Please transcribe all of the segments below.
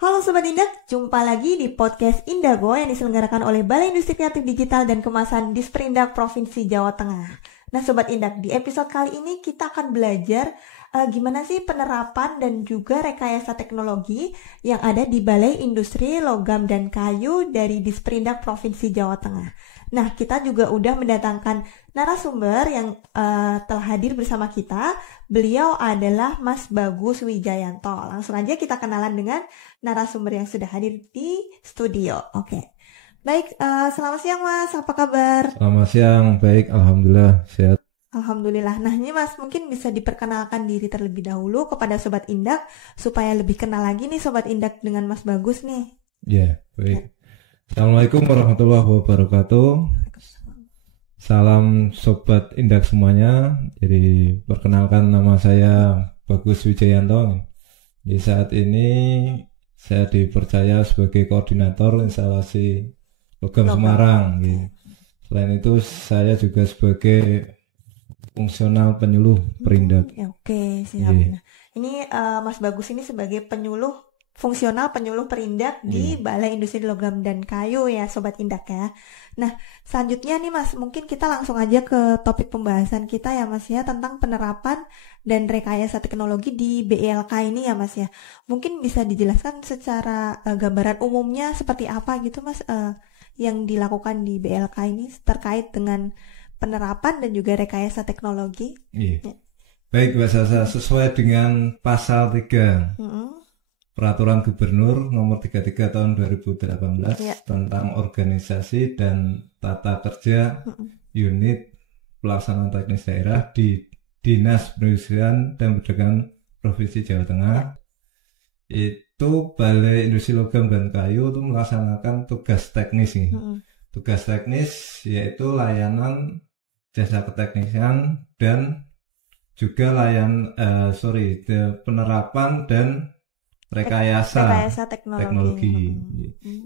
Halo Sobat Indak, jumpa lagi di podcast Indago yang diselenggarakan oleh Balai Industri Kreatif Digital dan Kemasan Disperindak Provinsi Jawa Tengah. Nah Sobat Indak, di episode kali ini kita akan belajar gimana sih penerapan dan juga rekayasa teknologi yang ada di Balai Industri Logam dan Kayu dari Disperindak Provinsi Jawa Tengah. Nah, kita juga udah mendatangkan narasumber yang telah hadir bersama kita. Beliau adalah Mas Bagus Wijayanto. Langsung aja kita kenalan dengan narasumber yang sudah hadir di studio. Oke. Baik, selamat siang Mas, apa kabar? Selamat siang, baik, alhamdulillah sehat. Alhamdulillah. Nah ini Mas mungkin bisa diperkenalkan diri terlebih dahulu kepada Sobat Indak supaya lebih kenal lagi nih Sobat Indak dengan Mas Bagus nih. Ya, baik. Assalamualaikum warahmatullahi wabarakatuh. Salam Sobat Indak semuanya. Jadi perkenalkan, nama saya Bagus Wijayanto. Di saat ini saya dipercaya sebagai koordinator instalasi logam Semarang. Selain itu saya juga sebagai fungsional penyuluh perindak. Oke, siap. Nah, ini Mas Bagus ini sebagai fungsional penyuluh perindak di Balai Industri Logam dan Kayu ya Sobat Indak ya. Nah, selanjutnya nih Mas, mungkin kita langsung aja ke topik pembahasan kita ya Mas ya, tentang penerapan dan rekayasa teknologi di BLK ini ya Mas ya. Mungkin bisa dijelaskan secara gambaran umumnya seperti apa gitu Mas yang dilakukan di BLK ini terkait dengan penerapan dan juga rekayasa teknologi. Iya. Ya. Baik Mbak Sasa, sesuai dengan pasal 3 Peraturan Gubernur nomor 33 tahun 2018 tentang organisasi dan tata kerja unit pelaksanaan teknis daerah di Dinas Perindustrian dan Perdagangan Provinsi Jawa Tengah. Itu Balai Industri Logam dan Kayu itu melaksanakan tugas teknis nih. Tugas teknis yaitu layanan jasa keteknisan dan juga penerapan dan rekayasa teknologi.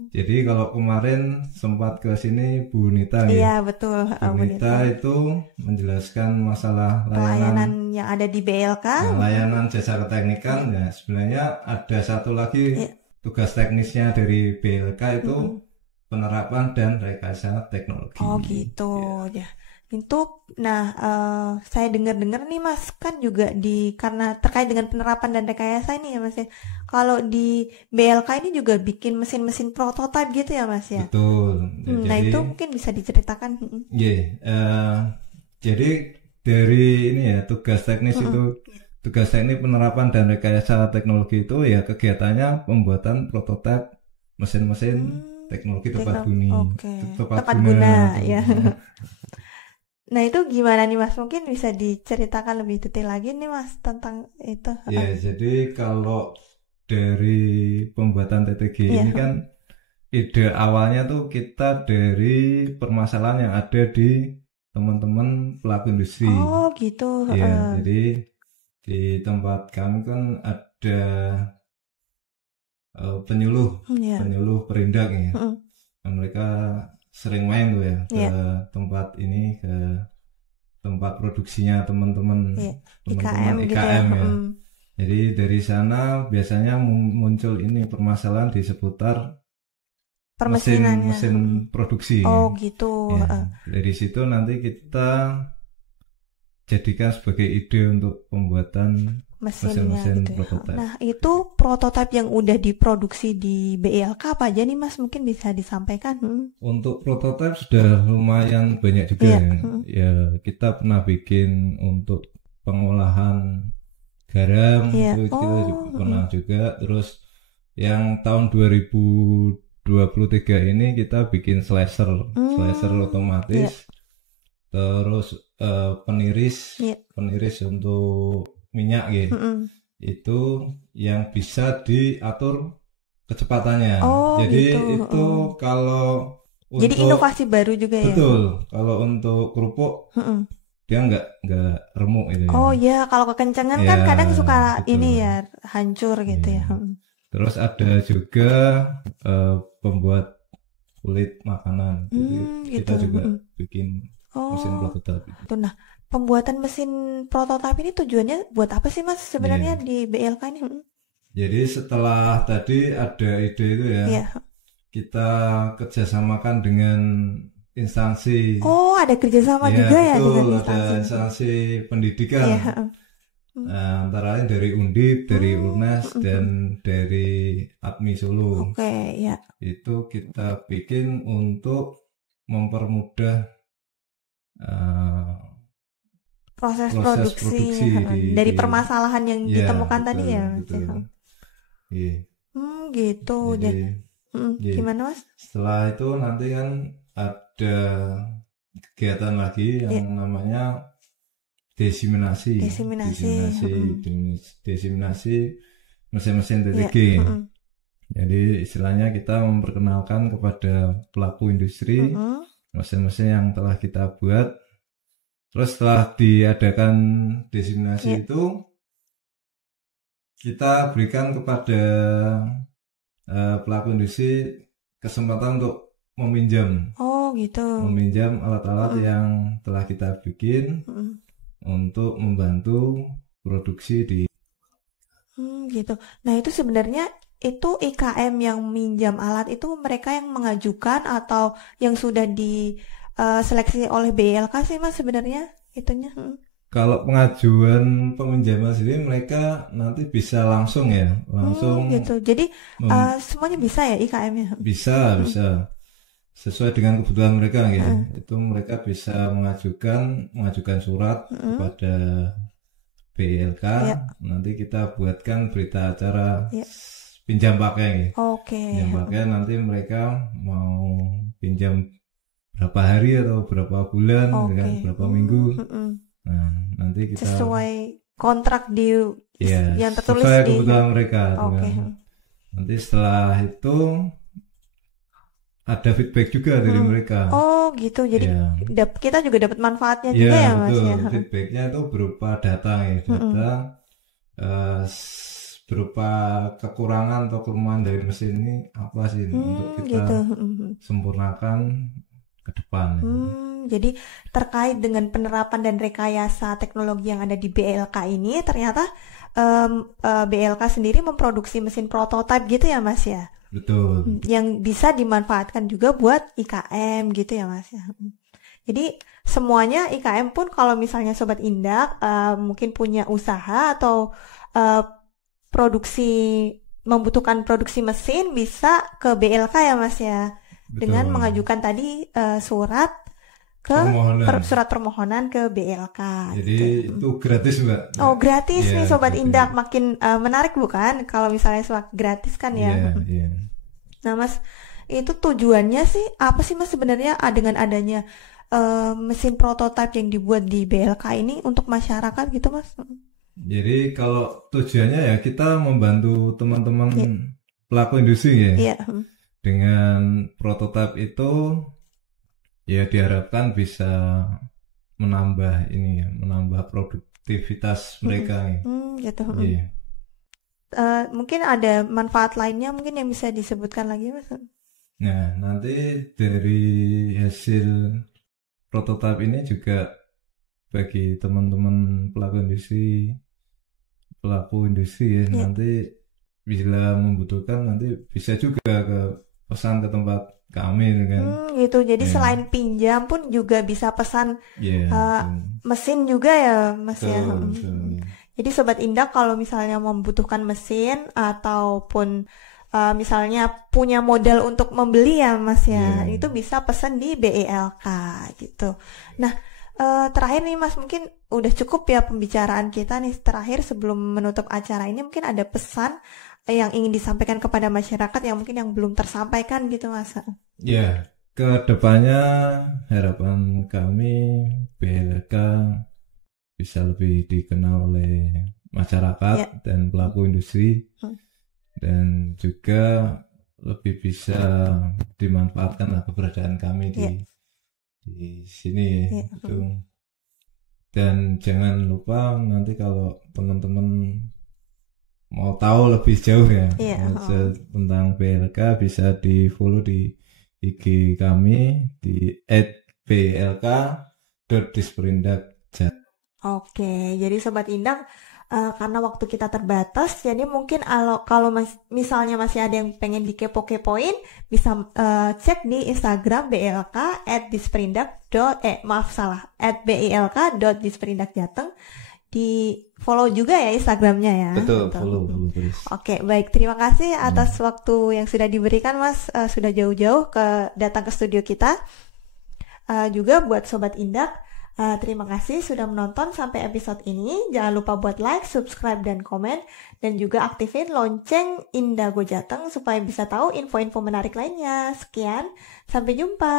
Jadi kalau kemarin sempat ke sini Bu Nita ya. Iya, betul. Bu Nita itu menjelaskan masalah layanan yang ada di BLK. Layanan jasa keteknikan ya, sebenarnya ada satu lagi tugas teknisnya dari BLK itu penerapan dan rekayasa teknologi. Oh gitu ya. Saya dengar-dengar nih Mas, kan juga karena terkait dengan penerapan dan rekayasa ini ya Mas ya. Kalau di BLK ini juga bikin mesin-mesin prototipe gitu ya Mas ya. Betul. Nah itu mungkin bisa diceritakan. Jadi dari ini ya tugas teknis itu, tugas teknis penerapan dan rekayasa teknologi itu ya kegiatannya pembuatan prototipe mesin-mesin teknologi tepat guna ya. Nah itu gimana nih Mas? Mungkin bisa diceritakan lebih detail lagi nih Mas tentang itu. Ya, jadi kalau dari pembuatan TTG ini kan ide awalnya tuh kita dari permasalahan yang ada di teman-teman pelaku industri. Oh gitu. Ya, jadi di tempat kami kan ada penyuluh perindak ya. Mereka sering main tuh ya ke tempat ini, ke tempat produksinya teman-teman IKM gitu ya. Jadi dari sana biasanya muncul ini permasalahan di seputar mesin produksi. Oh gitu. Ya, dari situ nanti kita jadikan sebagai ide untuk pembuatan mesin-mesin gitu prototipe. Nah itu prototipe yang udah diproduksi di BLK apa aja nih Mas? Mungkin bisa disampaikan. Untuk prototipe sudah lumayan banyak juga ya. Ya kita pernah bikin untuk pengolahan garam itu kita pernah juga. Terus yang tahun 2023 ini kita bikin slicer otomatis. Terus peniris untuk minyak gitu. Itu yang bisa diatur kecepatannya. Jadi gitu. itu kalau jadi inovasi baru juga ya. Betul. Kalau untuk kerupuk dia nggak remuk gitu. Oh ya, kalau kekencangan kan kadang suka ini ya hancur gitu ya. Terus ada juga pembuat kulit makanan. Jadi kita juga bikin mesin prototipe. Nah, pembuatan mesin prototipe ini tujuannya buat apa sih Mas sebenarnya di BLK ini? Jadi setelah tadi ada ide itu ya, kita kerjasamakan dengan instansi. Oh, ada kerjasama juga ya dengan instansi. Ada instansi pendidikan. Antara lain dari Undip, dari UNAS, dan dari APMI Solo. Itu kita bikin untuk mempermudah proses produksi dari permasalahan yang ditemukan tadi ya. Gitu. Jadi, gimana Mas? Setelah itu nanti kan ada kegiatan lagi yang namanya desiminasi mesin-mesin TTG. Jadi istilahnya kita memperkenalkan kepada pelaku industri mesin-mesin yang telah kita buat. Terus setelah diadakan desiminasi itu, kita berikan kepada pelaku industri kesempatan untuk meminjam. Meminjam alat-alat yang telah kita bikin untuk membantu produksi di gitu. Nah, itu sebenarnya itu IKM yang minjam alat itu mereka yang mengajukan atau yang sudah diseleksi oleh BLK sih Mas sebenarnya itunya? Kalau pengajuan peminjaman sendiri mereka nanti bisa langsung gitu. Jadi semuanya bisa ya IKM-nya? Bisa sesuai dengan kebutuhan mereka itu mereka bisa mengajukan surat kepada BLK. Nanti kita buatkan berita acara pinjam pakai. Pinjam pakai nanti mereka mau pinjam berapa hari atau berapa bulan berapa minggu. Nah, nanti kita sesuai kontrak yang tertulis sesuai kebutuhan mereka. Nanti setelah itu ada feedback juga dari mereka. Gitu. Jadi kita juga dapat manfaatnya juga ya Mas ya. Feedbacknya itu berupa data berupa kekurangan atau kelemahan dari mesin ini apa sih untuk kita sempurnakan ke depan. Jadi terkait dengan penerapan dan rekayasa teknologi yang ada di BLK ini ternyata BLK sendiri memproduksi mesin prototipe gitu ya Mas ya. Betul. Yang bisa dimanfaatkan juga buat IKM gitu ya Mas ya. Jadi semuanya IKM pun kalau misalnya Sobat Indak mungkin punya usaha atau membutuhkan produksi mesin bisa ke BLK ya Mas ya. Betul. Dengan mengajukan tadi surat permohonan ke BLK. Jadi itu gratis Mbak. Gratis nih Sobat Indak, makin menarik bukan kalau misalnya gratis kan ya. Nah Mas, itu tujuannya sih apa sih Mas sebenarnya dengan adanya mesin prototipe yang dibuat di BLK ini untuk masyarakat gitu Mas? Jadi kalau tujuannya ya kita membantu teman-teman pelaku industri ya. Dengan prototipe itu ya diharapkan bisa menambah produktivitas mereka. Gitu. Mungkin ada manfaat lainnya mungkin yang bisa disebutkan lagi Mas? Nah, nanti dari hasil prototipe ini juga bagi teman-teman pelaku industri ya, nanti bila membutuhkan nanti bisa juga pesan ke tempat kami kan. Gitu. Jadi selain pinjam pun juga bisa pesan mesin juga ya Mas ya. Jadi Sobat Indak kalau misalnya membutuhkan mesin ataupun misalnya punya modal untuk membeli ya Mas ya, itu bisa pesan di BLK gitu. Nah, terakhir nih Mas, mungkin udah cukup ya pembicaraan kita nih. Terakhir sebelum menutup acara ini mungkin ada pesan yang ingin disampaikan kepada masyarakat yang mungkin yang belum tersampaikan gitu Mas. Ya, ke depannya harapan kami BLK bisa lebih dikenal oleh masyarakat dan pelaku industri dan juga lebih bisa dimanfaatkan keberadaan kami di sini gitu. Dan jangan lupa nanti kalau teman-teman mau tahu lebih jauh ya tentang BLK bisa di follow di IG kami di @blk.disperindak. Oke, jadi Sobat Indak karena waktu kita terbatas, jadi mungkin kalau misalnya masih ada yang pengen dikepo-kepoin, bisa cek di Instagram BILK @bilk.disperindak.jateng. Di follow juga ya Instagramnya ya. Betul. Follow terus. Oke, baik, terima kasih atas waktu yang sudah diberikan Mas, sudah jauh-jauh datang ke studio kita. Juga buat Sobat Indak, terima kasih sudah menonton sampai episode ini. Jangan lupa buat like, subscribe, dan komen. Dan juga aktifin lonceng Indago Jateng supaya bisa tahu info-info menarik lainnya. Sekian, sampai jumpa.